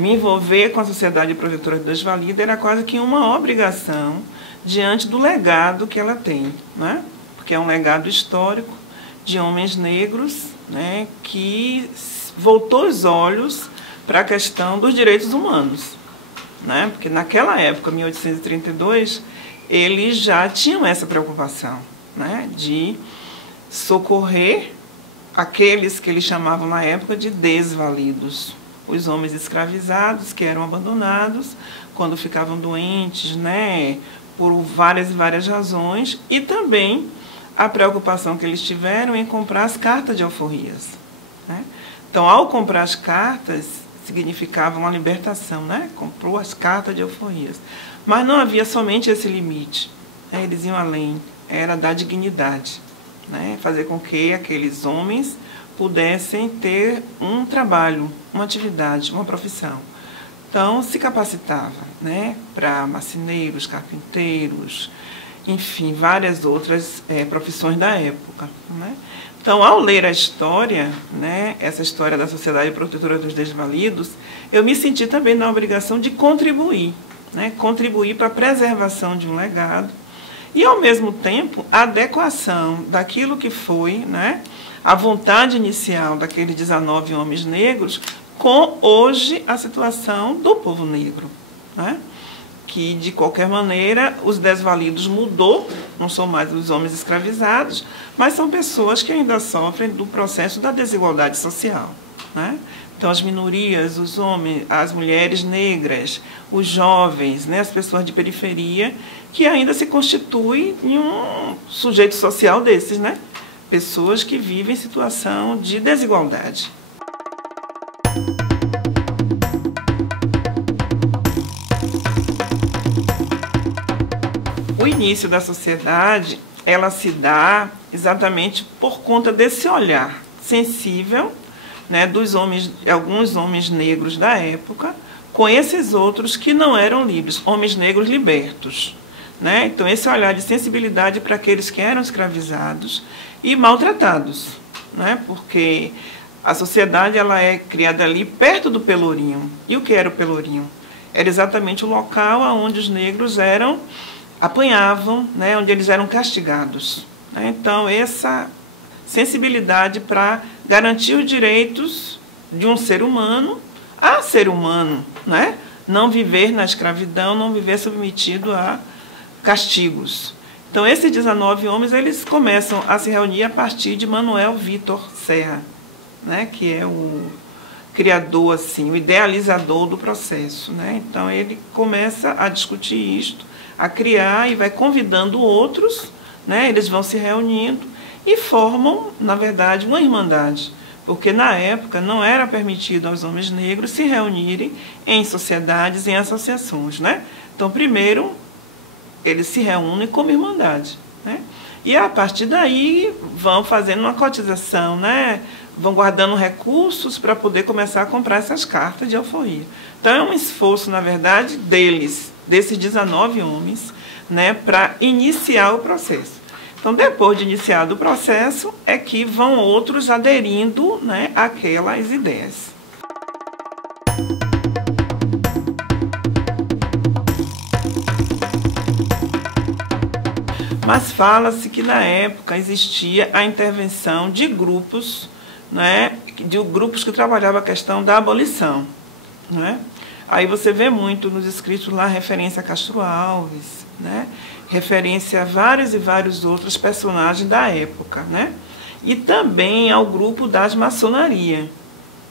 me envolver com a Sociedade Protetora do Desvalido era quase que uma obrigação diante do legado que ela tem, né? Porque é um legado histórico de homens negros, né, que voltou os olhos para a questão dos direitos humanos, né? Porque naquela época, 1832, eles já tinham essa preocupação, né, de socorrer aqueles que eles chamavam na época de desvalidos, os homens escravizados que eram abandonados quando ficavam doentes, né, por várias e várias razões, e também a preocupação que eles tiveram em comprar as cartas de alforrias, né? Então, ao comprar as cartas, significava uma libertação, né? Comprou as cartas de alforrias. Mas não havia somente esse limite, né? Eles iam além, era da dignidade, né? Fazer com que aqueles homens pudessem ter um trabalho, uma atividade, uma profissão. Então, se capacitava, né, para marceneiros, carpinteiros, enfim, várias outras profissões da época, né? Então, ao ler a história, né, essa história da Sociedade Protetora dos Desvalidos, eu me senti também na obrigação de contribuir, né, contribuir para a preservação de um legado e, ao mesmo tempo, a adequação daquilo que foi, né, a vontade inicial daqueles 19 homens negros com, hoje, a situação do povo negro, né? Que, de qualquer maneira, os desvalidos mudou, não são mais os homens escravizados, mas são pessoas que ainda sofrem do processo da desigualdade social, né? Então, as minorias, os homens, as mulheres negras, os jovens, né, as pessoas de periferia, que ainda se constituem em um sujeito social desses, né? Pessoas que vivem em situação de desigualdade. O início da sociedade, ela se dá exatamente por conta desse olhar sensível, né, dos homens, alguns homens negros da época, com esses outros que não eram livres, homens negros libertos, né? Então, esse olhar de sensibilidade para aqueles que eram escravizados e maltratados, né? Porque a sociedade, ela é criada ali perto do Pelourinho. E o que era o Pelourinho? Era exatamente o local onde os negros apanhavam, né, onde eles eram castigados, né? Então, essa sensibilidade para garantir os direitos de um ser humano a ser humano, né? Não viver na escravidão, não viver submetido a castigos. Então, esses 19 homens, eles começam a se reunir a partir de Manuel Vitor Serra, né, que é o criador, assim, o idealizador do processo, né? Então, ele começa a discutir isto, a criar e vai convidando outros, né? Eles vão se reunindo e formam, na verdade, uma irmandade, porque na época não era permitido aos homens negros se reunirem em sociedades, em associações, né? Então, primeiro, eles se reúnem como irmandade, né? E a partir daí vão fazendo uma cotização, né? Vão guardando recursos para poder começar a comprar essas cartas de alforria. Então, é um esforço, na verdade, desses 19 homens, né, para iniciar o processo. Então, depois de iniciado o processo, é que vão outros aderindo, né, àquelas ideias. Mas fala-se que, na época, existia a intervenção de grupos, né, de grupos que trabalhavam a questão da abolição, né? Aí você vê muito nos escritos lá referência a Castro Alves, né? Referência a vários e vários outros personagens da época, né? E também ao grupo das maçonaria,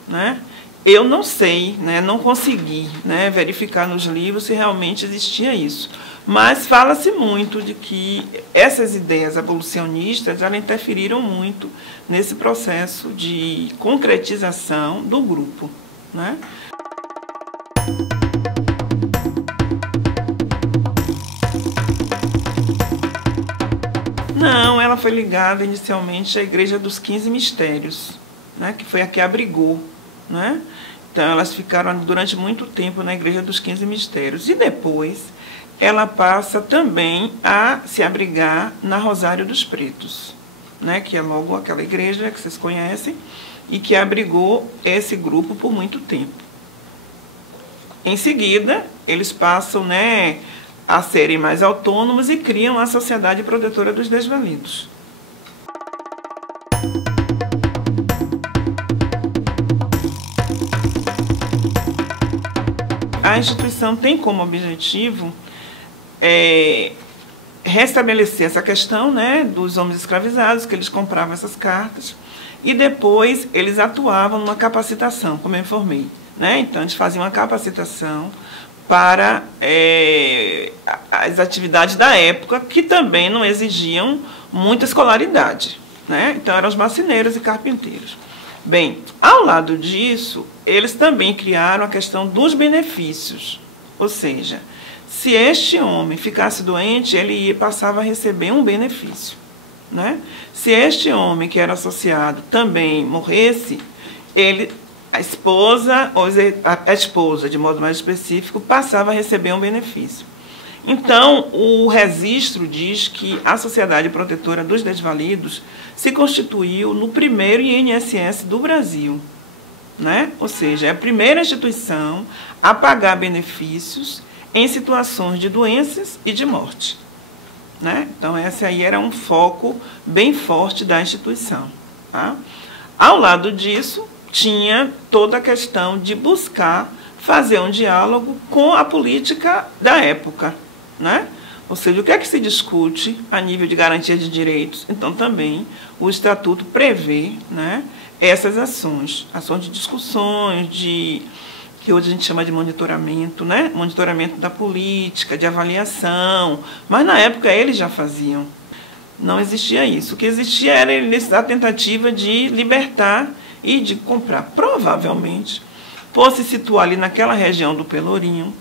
né? Eu não sei, né, não consegui, né, verificar nos livros se realmente existia isso. Mas fala-se muito de que essas ideias abolicionistas elas interferiram muito nesse processo de concretização do grupo, né? Não, ela foi ligada inicialmente à Igreja dos 15 Mistérios, né, que foi a que abrigou, né? Então, elas ficaram durante muito tempo na Igreja dos 15 Mistérios. E depois, ela passa também a se abrigar na Rosário dos Pretos, né, que é logo aquela igreja que vocês conhecem e que abrigou esse grupo por muito tempo. Em seguida, eles passam, né, a serem mais autônomos e criam a Sociedade Protetora dos Desvalidos. A instituição tem como objetivo restabelecer essa questão, né, dos homens escravizados, que eles compravam essas cartas, e depois eles atuavam numa capacitação, como eu informei, né? Então, eles faziam uma capacitação para as atividades da época, que também não exigiam muita escolaridade, né? Então, eram os marceneiros e carpinteiros. Bem, ao lado disso, eles também criaram a questão dos benefícios, ou seja, se este homem ficasse doente, ele passava a receber um benefício, né? Se este homem que era associado também morresse, a esposa, de modo mais específico, passava a receber um benefício. Então, o registro diz que a Sociedade Protetora dos Desvalidos se constituiu no primeiro INSS do Brasil, né? Ou seja, é a primeira instituição a pagar benefícios em situações de doenças e de morte, né? Então, esse aí era um foco bem forte da instituição, tá? Ao lado disso, tinha toda a questão de buscar fazer um diálogo com a política da época, né? Ou seja, o que é que se discute a nível de garantia de direitos? Então, também o Estatuto prevê, né, essas ações de discussões, que hoje a gente chama de monitoramento, né? Monitoramento da política, de avaliação, mas na época eles já faziam. Não existia isso. O que existia era a tentativa de libertar e de comprar. Provavelmente, por se situar ali naquela região do Pelourinho,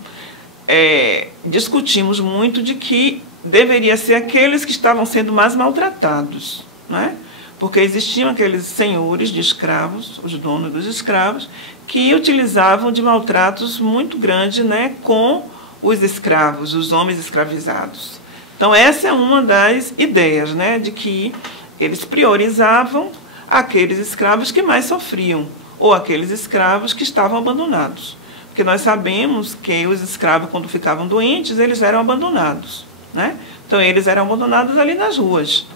discutimos muito de que deveria ser aqueles que estavam sendo mais maltratados, né? Porque existiam aqueles senhores de escravos, os donos dos escravos, que utilizavam de maltratos muito grandes, né, com os escravos, os homens escravizados. Então, essa é uma das ideias, né, de que eles priorizavam aqueles escravos que mais sofriam, ou aqueles escravos que estavam abandonados. Porque nós sabemos que os escravos, quando ficavam doentes, eles eram abandonados, né? Então, eles eram abandonados ali nas ruas.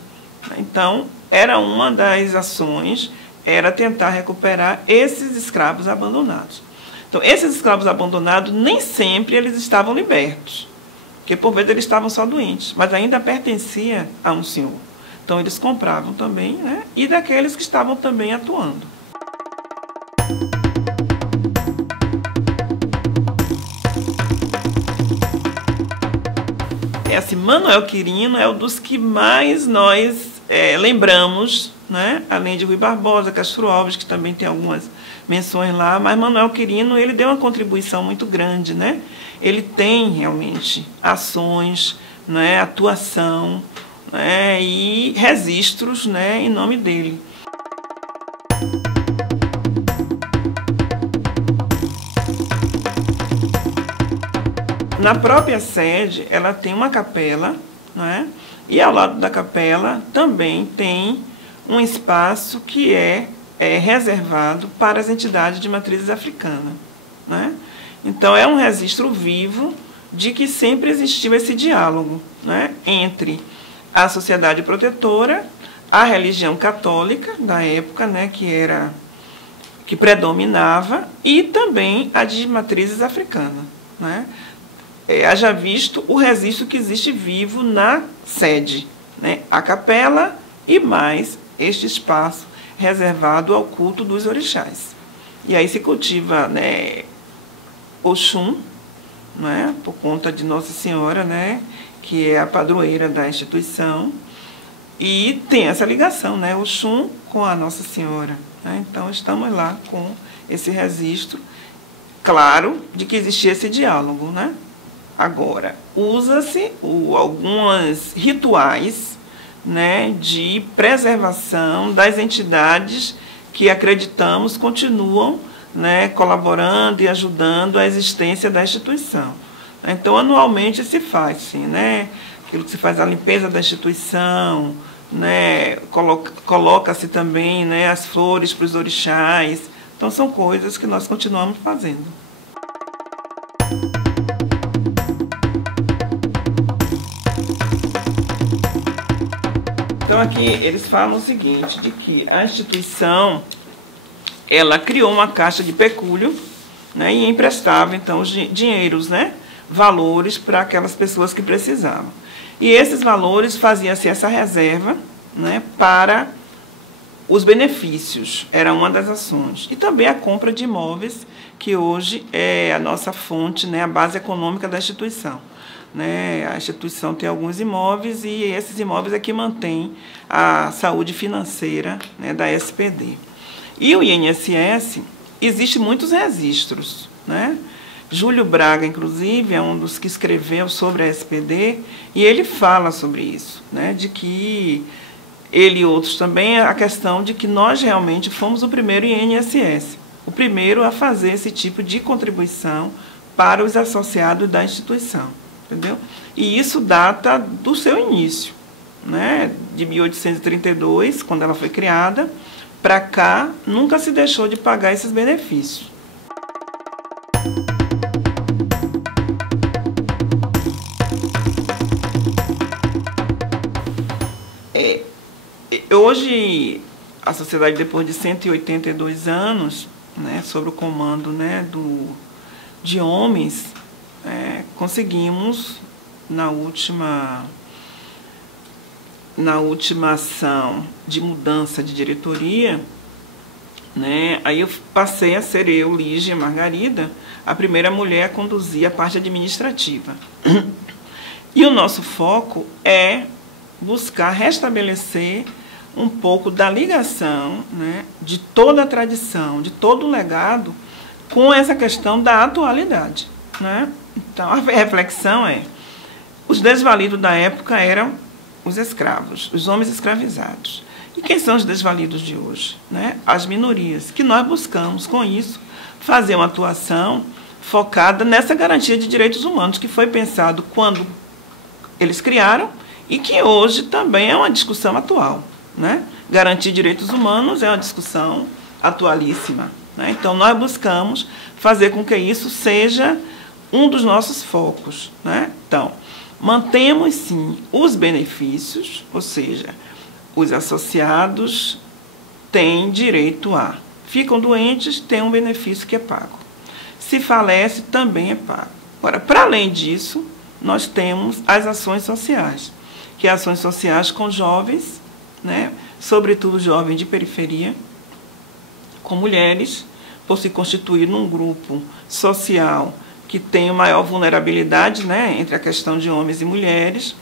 Então, era uma das ações, era tentar recuperar esses escravos abandonados. Então, esses escravos abandonados, nem sempre eles estavam libertos, porque por vezes eles estavam só doentes, mas ainda pertencia a um senhor. Então, eles compravam também, né? E daqueles que estavam também atuando. Esse Manuel Quirino é um dos que mais nós lembramos, né? Além de Rui Barbosa, Castro Alves, que também tem algumas menções lá, mas Manuel Quirino, ele deu uma contribuição muito grande, né? Ele tem realmente ações, né? Atuação, né? E registros, né? Em nome dele. Na própria sede, ela tem uma capela, né? E ao lado da capela também tem um espaço que é reservado para as entidades de matrizes africanas, né? Então, é um registro vivo de que sempre existiu esse diálogo, né, entre a sociedade protetora, a religião católica da época, né, que predominava, e também a de matrizes africanas, né? Haja visto o registro que existe vivo na sede, né? A capela e mais este espaço reservado ao culto dos orixás. E aí se cultiva, né, Oxum, né, por conta de Nossa Senhora, né, que é a padroeira da instituição, e tem essa ligação, né, Oxum com a Nossa Senhora, né? Então, estamos lá com esse registro, claro, de que existia esse diálogo, né? Agora, usa-se alguns rituais, né, de preservação das entidades que acreditamos continuam, né, colaborando e ajudando a existência da instituição. Então, anualmente se faz, sim, né, aquilo que se faz a limpeza da instituição, né, coloca-se também, né, as flores para os orixás. Então, são coisas que nós continuamos fazendo. Então aqui eles falam o seguinte, de que a instituição, ela criou uma caixa de pecúlio, né, e emprestava então os dinheiros, né, valores para aquelas pessoas que precisavam. E esses valores fazia-se essa reserva, né, para os benefícios, era uma das ações. E também a compra de imóveis, que hoje é a nossa fonte, né, a base econômica da instituição. Né? A instituição tem alguns imóveis e esses imóveis é que mantêm a saúde financeira, né, da SPD. E o INSS, existem muitos registros, né? Júlio Braga, inclusive, é um dos que escreveu sobre a SPD e ele fala sobre isso, né? De que ele e outros também, a questão de que nós realmente fomos o primeiro INSS, o primeiro a fazer esse tipo de contribuição para os associados da instituição. Entendeu? E isso data do seu início, né? De 1832, quando ela foi criada, para cá, nunca se deixou de pagar esses benefícios. Hoje, a sociedade, depois de 182 anos, né, sob o comando, né, de homens, conseguimos, na última ação de mudança de diretoria, né, aí eu passei a ser eu, Lígia Margarida, a primeira mulher a conduzir a parte administrativa. E o nosso foco é buscar restabelecer um pouco da ligação, né, de toda a tradição, de todo o legado, com essa questão da atualidade, né? Então, a reflexão é, os desvalidos da época eram os escravos, os homens escravizados. E quem são os desvalidos de hoje? Né? As minorias, que nós buscamos, com isso, fazer uma atuação focada nessa garantia de direitos humanos, que foi pensado quando eles criaram e que hoje também é uma discussão atual. Né? Garantir direitos humanos é uma discussão atualíssima. Né? Então, nós buscamos fazer com que isso seja um dos nossos focos. Né? Então, mantemos, sim, os benefícios, ou seja, os associados têm direito a. Ficam doentes, tem um benefício que é pago. Se falece, também é pago. Agora, para além disso, nós temos as ações sociais, que é ações sociais com jovens, né? Sobretudo jovens de periferia, com mulheres, por se constituir num grupo social que tem maior vulnerabilidade, né, entre a questão de homens e mulheres,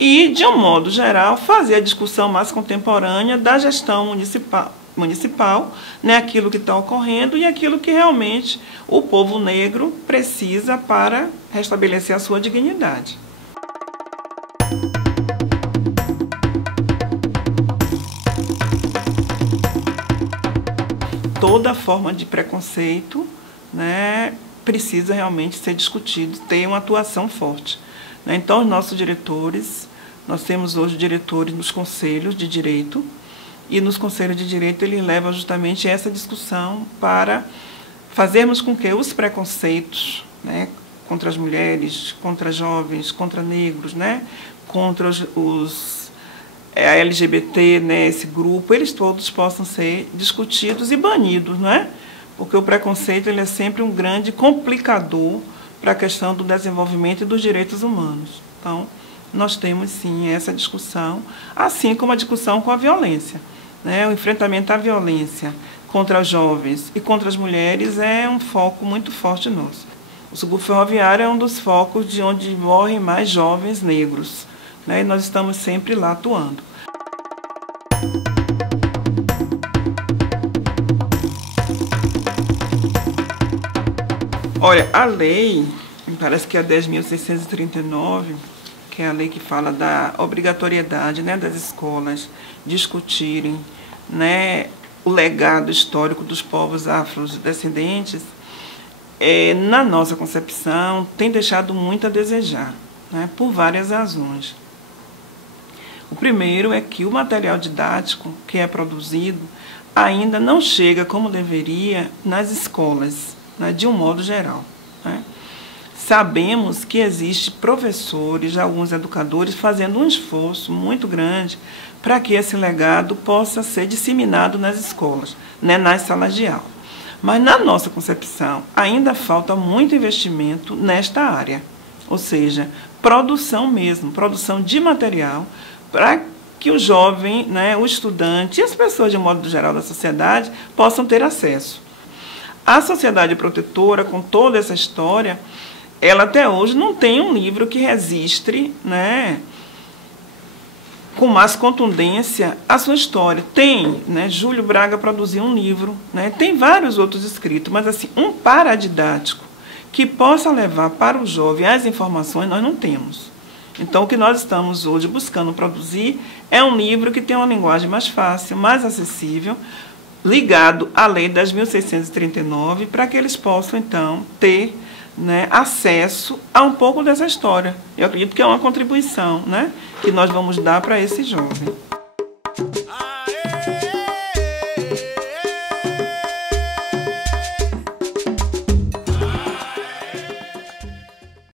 e, de um modo geral, fazer a discussão mais contemporânea da gestão municipal, né, aquilo que está ocorrendo e aquilo que realmente o povo negro precisa para restabelecer a sua dignidade. Toda forma de preconceito, né, precisa realmente ser discutido, ter uma atuação forte. Né? Então, os nossos diretores, nós temos hoje diretores nos conselhos de direito, e nos conselhos de direito ele leva justamente essa discussão para fazermos com que os preconceitos, né, contra as mulheres, contra jovens, contra negros, né, contra a LGBT, né, esse grupo, eles todos possam ser discutidos e banidos, não é? Porque o preconceito ele é sempre um grande complicador para a questão do desenvolvimento e dos direitos humanos. Então, nós temos, sim, essa discussão, assim como a discussão com a violência. Né? O enfrentamento à violência contra os jovens e contra as mulheres é um foco muito forte nosso. O subúrbio ferroviário é um dos focos de onde morrem mais jovens negros, né? E nós estamos sempre lá atuando. Olha, a lei, me parece que é a 10.639, que é a lei que fala da obrigatoriedade, né, das escolas discutirem, né, o legado histórico dos povos afrodescendentes, na nossa concepção, tem deixado muito a desejar, né, por várias razões. O primeiro é que o material didático que é produzido ainda não chega como deveria nas escolas, né, de um modo geral. Né? sabemos que existem professores, alguns educadores, fazendo um esforço muito grande para que esse legado possa ser disseminado nas escolas, né, nas salas de aula. Mas, na nossa concepção, ainda falta muito investimento nesta área, ou seja, produção mesmo, produção de material para que o jovem, né, o estudante e as pessoas, de modo geral, da sociedade, possam ter acesso. A Sociedade Protetora, com toda essa história, ela até hoje não tem um livro que registre, né, com mais contundência a sua história. Tem, né, Júlio Braga produziu um livro, né, tem vários outros escritos, mas assim, um paradidático que possa levar para o jovem as informações, nós não temos. Então, o que nós estamos hoje buscando produzir é um livro que tem uma linguagem mais fácil, mais acessível, ligado à Lei 10.639, para que eles possam, então, ter, né, acesso a um pouco dessa história. Eu acredito que é uma contribuição, né, que nós vamos dar para esse jovem.